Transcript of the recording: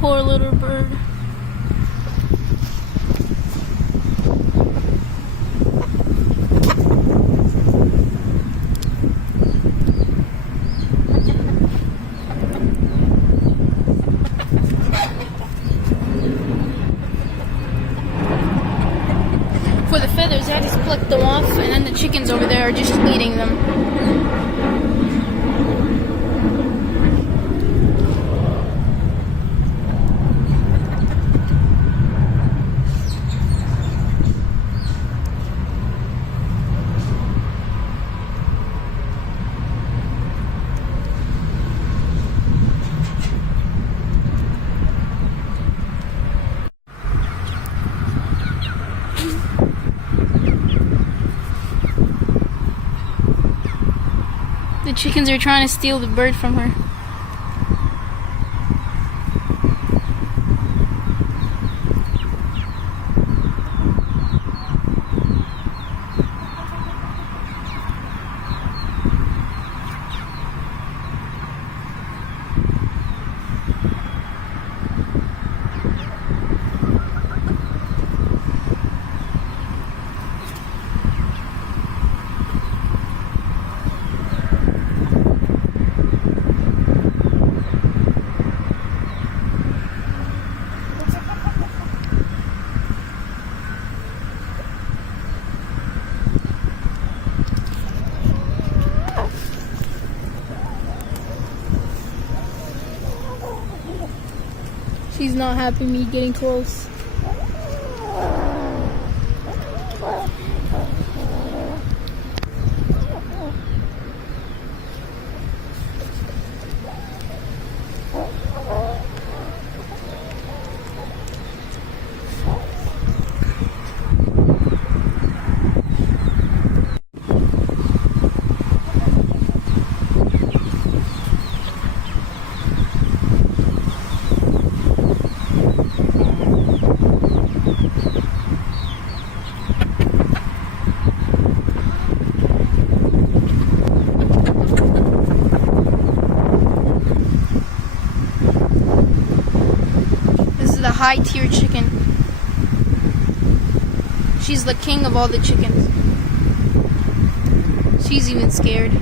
Poor little bird. For the feathers, I just plucked them off, and then the chickens over there are just eating them. The chickens are trying to steal the bird from her. She's not happy me getting close. The high tier chicken. She's the king of all the chickens. She's even scared.